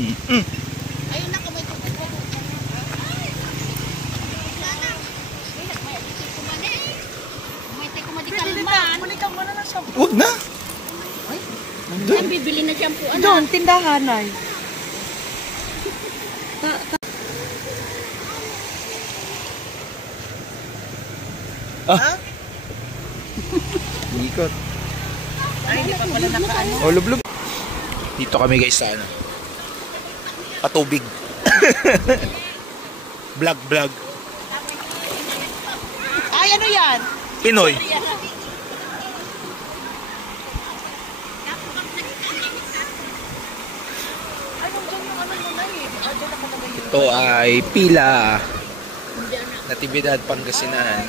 Ayun na kamay ko. Huwag na. Doon bibili na shampoo. Doon, tindahan ay. Ikot. Ay, hindi pa pala nakaano. Oh, lublub. Dito kami guys sa ano. Patubig. Vlog. Ay, ano yan? Pinoy. Ito ay Pila. Natividad, Pangasinan.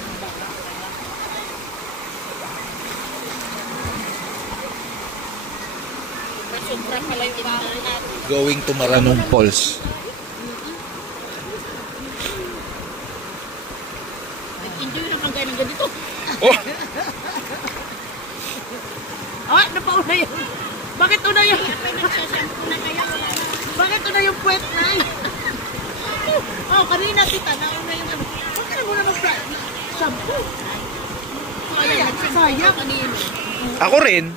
Going to Maranong Falls. Enjoy na kang ganyan ganito. Oh! Ah, napauna yun. Bakit una yun? Bakit una yung puwet na yun? Oh, kanina kita nauna yung ano. Bakit na muna mag-shampoo? Sayang. Ako rin.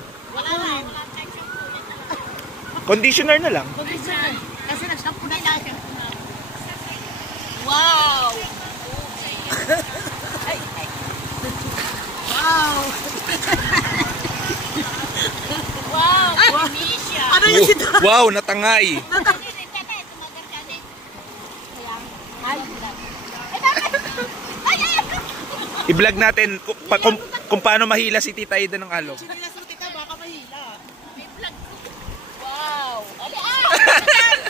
Conditioner na lang. Kasi nag-shampoo na yan. Wow! Wow! Wow! Misha! Ano yung sito? Wow, natangay. I-vlog natin kung paano mahila si Tita Ida ng alog. Sinilas mo tita, baka mahila. Wow!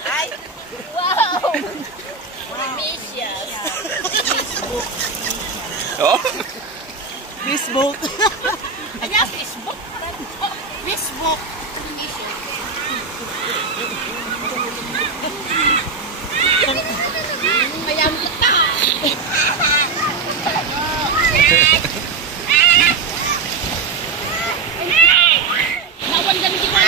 Ay! Wow! Misha! Oh. Facebook. Ayan, Facebook! Facebook! Mayamot ka! Nawan kami di ba?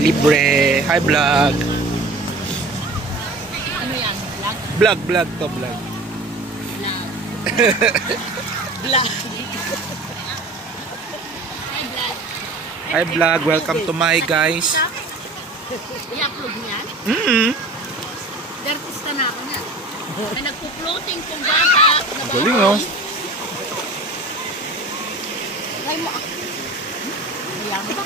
Libre. Hi, vlog. Ano yan? Vlog? Vlog to, vlog. Black. Hi, vlog. Hi, vlog. Welcome to my guys. I-upload niyan? Dertista na ako niyan. May nagpo-floating kung bata. Galing, oh. Try mo ako. Ayan ba?